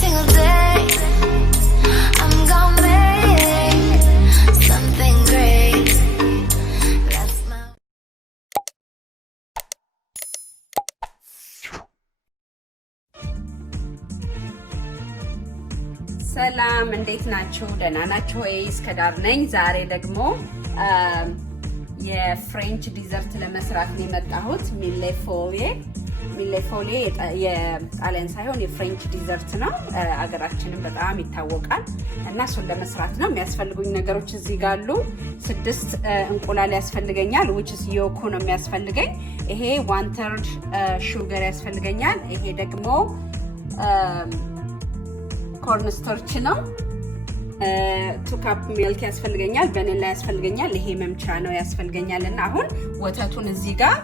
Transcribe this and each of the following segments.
single day. I'm gonna make something great. That's my ሰላም እንዴት ናችሁ? ደህና ናችሁ ወይ? እስከዳር ነኝ። ዛሬ ደግሞ የፍሬንች ዲዘርት ለመስራት ነው የመጣሁት። ሚሌ ፎዬ የጣሊያን ሳይሆን የፍሬንች ዲዘርት ነው። አገራችንን በጣም ይታወቃል እና እሱን ለመስራት ነው። የሚያስፈልጉኝ ነገሮች እዚህ ጋር አሉ። 6 እንቁላል ያስፈልገኛል which is yolk ነው የሚያስፈልገኝ። ይሄ 1/3 ሹገር ያስፈልገኛል። ይሄ ደግሞ cornstarch ነው። 2 ካፕ ሚልክ ያስፈልገኛል። ቫኒላ ያስፈልገኛል። ይሄ መምቻ ነው ያስፈልገኛል። እና አሁን ወተቱን እዚህ ጋር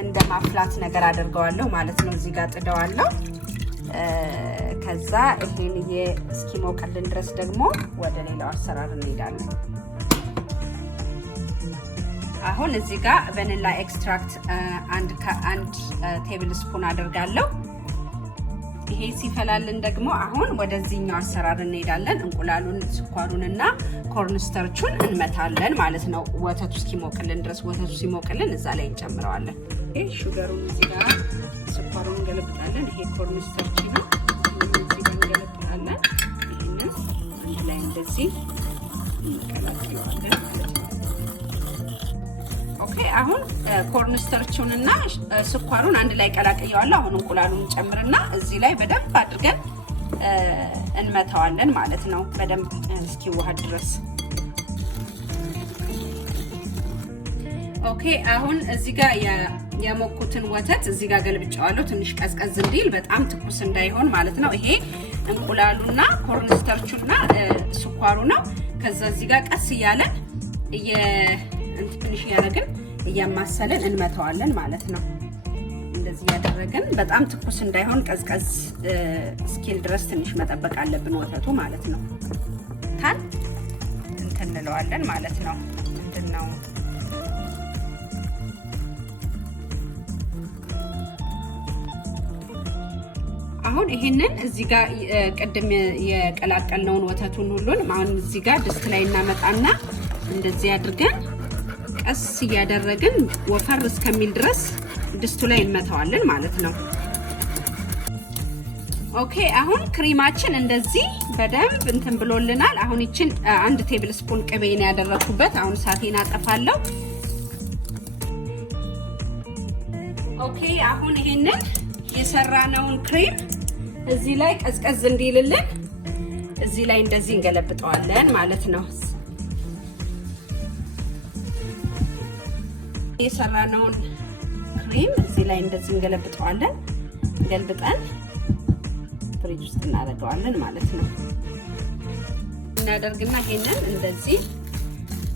እንደ ማፍላት ነገር አደርገዋለሁ ማለት ነው። እዚህ ጋር ጥደዋለሁ። ከዛ ይሄን እስኪሞቅልን ድረስ ደግሞ ወደ ሌላው አሰራር እንሄዳለን። አሁን እዚህ ጋር ቫኒላ ኤክስትራክት አንድ ቴብል ስፑን አደርጋለሁ። ይሄ ሲፈላልን ደግሞ አሁን ወደዚህኛው አሰራር እንሄዳለን። እንቁላሉን፣ ስኳሩንና ኮርንስታርቹን እንመታለን ማለት ነው። ወተቱ እስኪሞቅልን ድረስ ወተቱ ሲሞቅልን እዛ ላይ እንጨምረዋለን። ይሄ ሹገሩን እዚህ ጋር ስኳሩን እንገለብጣለን። ይሄ ኮርንስታርች ነው። እዚህ ጋር እንገለብጣለን። ይሄንን አንድ ላይ እንደዚህ እንቀላቅለዋለን ማለት ነው። ኦኬ አሁን ኮርንስታርቹንና ስኳሩን አንድ ላይ ቀላቅየዋለሁ። አሁን እንቁላሉን ጨምርና እዚህ ላይ በደንብ አድርገን እንመታዋለን ማለት ነው። በደንብ እስኪዋሃድ ድረስ። ኦኬ አሁን እዚህ ጋር የሞኩትን ወተት እዚህ ጋር ገልብጫዋለሁ። ትንሽ ቀዝቀዝ እንዲል በጣም ትኩስ እንዳይሆን ማለት ነው። ይሄ እንቁላሉና ኮርንስታርቹና ስኳሩ ነው። ከዛ እዚህ ጋር ቀስ እያለን ትንሽ ያደረግን እያማሰለን እንመታዋለን ማለት ነው። እንደዚህ ያደረግን በጣም ትኩስ እንዳይሆን ቀዝቀዝ እስኪል ድረስ ትንሽ መጠበቅ አለብን ወተቱ ማለት ነው። እንለዋለን ማለት ነው። ምንድነው አሁን ይሄንን እዚህ ጋር ቀደም የቀላቀልነውን ወተቱን ሁሉን አሁን እዚህ ጋር ድስት ላይ እናመጣና እንደዚህ አድርገን ቀስ እያደረግን ወፈር እስከሚል ድረስ ድስቱ ላይ እንመታዋለን ማለት ነው። ኦኬ አሁን ክሬማችን እንደዚህ በደንብ እንትን ብሎልናል። አሁን ይችን 1 ቴብል ስፑን ቅቤ ነው ያደረኩበት። አሁን ሳቴን አጠፋለሁ። ኦኬ አሁን ይሄንን የሰራነውን ክሬም እዚህ ላይ ቀዝቀዝ እንዲልልን እዚህ ላይ እንደዚህ እንገለብጠዋለን ማለት ነው። የሰራነውን ክሬም እዚህ ላይ እንደዚህ እንገለብጠዋለን። ገልብጠን ፍሪጅ ውስጥ እናደርገዋለን ማለት ነው። እናደርግና ይሄንን እንደዚህ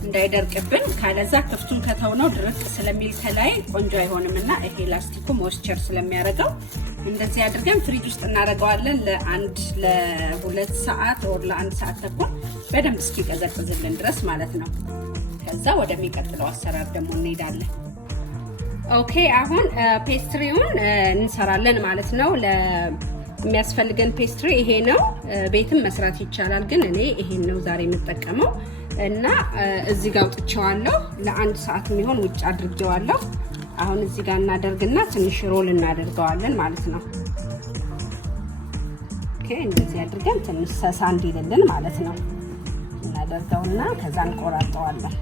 እንዳይደርቅብን ካለዛ ክፍቱን ከተውነው ድርቅ ስለሚል ከላይ ቆንጆ አይሆንምና ይሄ ላስቲኩ ሞይስቸር ስለሚያደርገው እንደዚህ አድርገን ፍሪጅ ውስጥ እናደርገዋለን ለ2 ሰዓት ወር ለ1 ሰዓት ተኩል በደንብ እስኪቀዘቅዝልን ድረስ ማለት ነው። ከዛ ወደሚቀጥለው አሰራር ደግሞ እንሄዳለን። ኦኬ አሁን ፔስትሪውን እንሰራለን ማለት ነው። ለሚያስፈልገን ፔስትሪ ይሄ ነው። ቤትም መስራት ይቻላል፣ ግን እኔ ይሄን ነው ዛሬ የምጠቀመው እና እዚህ ጋር አውጥቼዋለሁ። ለ1 ሰዓት የሚሆን ውጭ አድርጌዋለሁ። አሁን እዚህ ጋር እናደርግና ትንሽ ሮል እናደርገዋለን ማለት ነው። ኦኬ እንደዚህ አድርገን ትንሽ ሰሳ እንዲልልን ማለት ነው እናደርገውና ከዛ እንቆራርጠዋለን።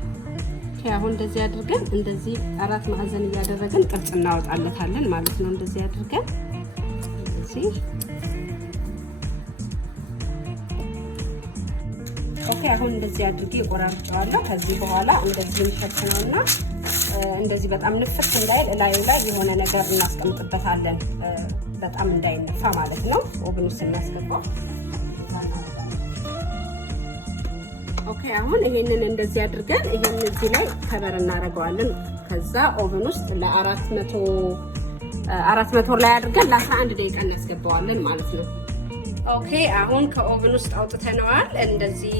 አሁን እንደዚህ አድርገን እንደዚህ 4 ማዕዘን እያደረግን ቅርጽ እናወጣለታለን ማለት ነው። እንደዚህ አድርገን እንደዚህ ኦኬ አሁን እንደዚህ አድርጌ ቆራርጬዋለሁ። ከዚህ በኋላ እንደዚህ እንሸፍነውና እንደዚህ በጣም ንፍት እንዳይል ላዩ ላይ የሆነ ነገር እናስቀምጥበታለን፣ በጣም እንዳይነፋ ማለት ነው። ኦቨን ውስጥ እናስገባው። ኦኬ አሁን ይሄንን እንደዚህ አድርገን ይሄን እዚህ ላይ ከበር እናደርገዋለን። ከዛ ኦቨን ውስጥ ለ400 ላይ አድርገን ለ11 ደቂቃ እናስገባዋለን ማለት ነው። ኦኬ አሁን ከኦቨን ውስጥ አውጥተነዋል። እንደዚህ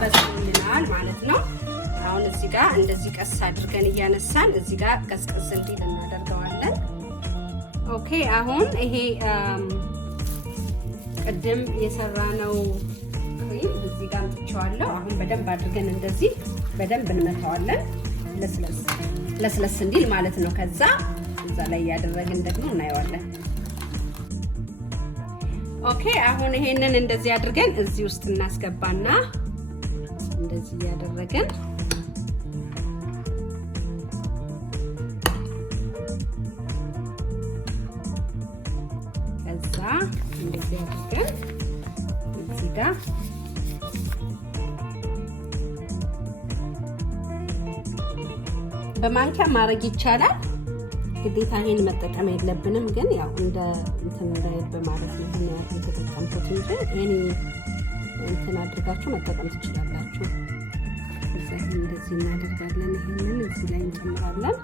በስልናል ማለት ነው። አሁን እዚህ ጋር እንደዚህ ቀስ አድርገን እያነሳን እዚህ ጋር ቀዝቀዝ እንዲል እናደርገዋለን። ኦኬ አሁን ይሄ ቅድም የሰራነው ክሬም እዚህ ጋር አምጥቼዋለሁ። አሁን በደንብ አድርገን እንደዚህ በደንብ እንመታዋለን ለስለስ እንዲል ማለት ነው። ከዛ እዛ ላይ ያደረግን ደግሞ እናየዋለን። ኦኬ አሁን ይሄንን እንደዚህ አድርገን እዚህ ውስጥ እናስገባና እንደዚህ ያደረግን ከዛ እንደዚህ አድርገን እዚህ ጋር በማንኪያ ማድረግ ይቻላል። ግዴታ ይሄን መጠቀም የለብንም፣ ግን ያው እንደ እንትን እንዳይል በማለት ነው ይሄን የተጠቀምኩት እንጂ እኔ እንትን አድርጋችሁ መጠቀም ትችላላችሁ። እንደዚህ እናደርጋለን። ይሄንን እዚህ ላይ እንጨምራለን።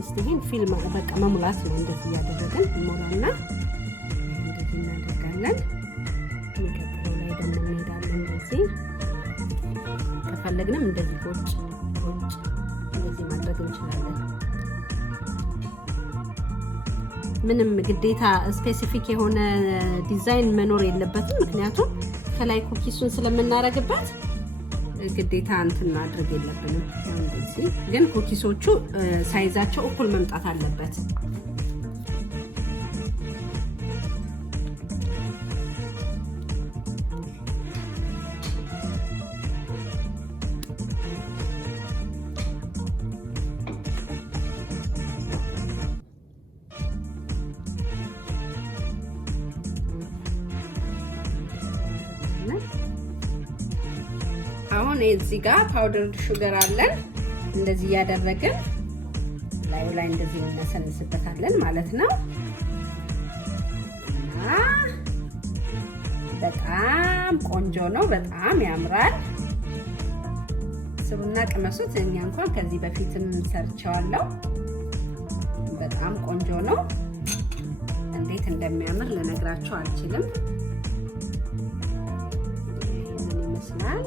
እስቲ ይሄን ፊልም በቃ መሙላት ነው። እንደዚህ ያደረግን ሞላና እንደዚህ እናደርጋለን። የሚቀጥለው ላይ ደግሞ እንሄዳለን። እንደዚህ ከፈለግንም እንደዚህ ቁጭ እንደዚህ ማድረግ እንችላለን። ምንም ግዴታ ስፔሲፊክ የሆነ ዲዛይን መኖር የለበትም። ምክንያቱም ከላይ ኩኪሱን ስለምናረግበት ግዴታ እንትን ማድረግ የለብንም። እንደዚህ ግን ኩኪሶቹ ሳይዛቸው እኩል መምጣት አለበት። አሁን እዚህ ጋር ፓውደርድ ሹገር አለን። እንደዚህ ያደረግን ላዩ ላይ እንደዚህ እናሰንስበታለን ማለት ነው። እና በጣም ቆንጆ ነው፣ በጣም ያምራል። ስሩና ቅመሱት። እኛ እንኳን ከዚህ በፊትም ሰርቻለሁ። በጣም ቆንጆ ነው። እንዴት እንደሚያምር ልነግራችሁ አልችልም። ይሄንን ይመስላል።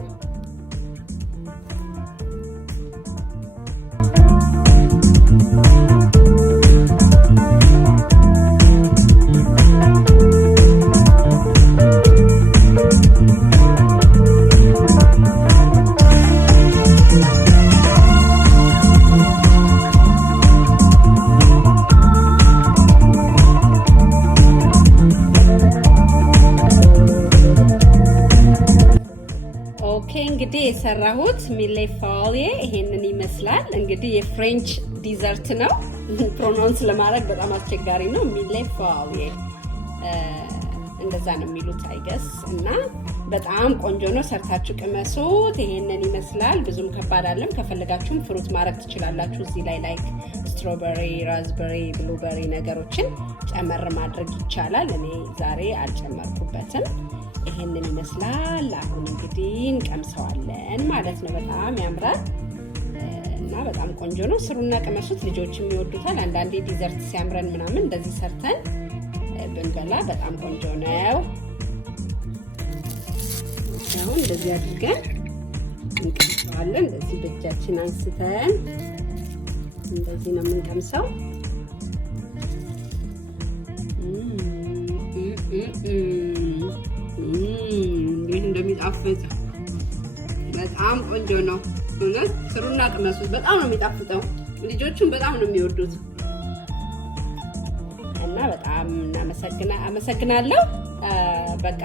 እንግዲህ የሰራሁት ሚሌ ፎይሌ ይሄንን ይመስላል። እንግዲህ የፍሬንች ዲዘርት ነው። ፕሮናንስ ለማድረግ በጣም አስቸጋሪ ነው። ሚሌ ፎይሌ እንደዛ ነው የሚሉት አይገስ። እና በጣም ቆንጆ ነው። ሰርታችሁ ቅመሱት። ይሄንን ይመስላል። ብዙም ከባድ አይደለም። ከፈለጋችሁም ፍሩት ማድረግ ትችላላችሁ። እዚህ ላይ ላይክ ስትሮበሪ፣ ራዝበሪ፣ ብሉበሪ ነገሮችን ጨመር ማድረግ ይቻላል። እኔ ዛሬ አልጨመርኩበትም። ይሄንን ይመስላል። አሁን እንግዲህ እንቀምሰዋለን ማለት ነው። በጣም ያምራል እና በጣም ቆንጆ ነው። ስሩና ቅመሱት። ልጆችም ይወዱታል። አንዳንዴ ዲዘርት ሲያምረን ምናምን እንደዚህ ሰርተን ብንበላ በጣም ቆንጆ ነው። አሁን እንደዚህ አድርገን እንቀምሰዋለን። እንደዚህ በእጃችን አንስተን እንደዚህ ነው የምንቀምሰው። እንዴት እንደሚጣፍጥ በጣም ቆንጆ ነው። እውነት ስሩና ቅመሱት። በጣም ነው የሚጣፍጠው። ልጆቹም በጣም ነው የሚወዱት እና በጣም አመሰግናለሁ። በቃ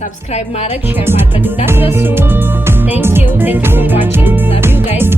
ሰብስክራይብ ማድረግ፣ ሼር ማድረግ እንዳትረሱ። Thank you for watching. Love you guys.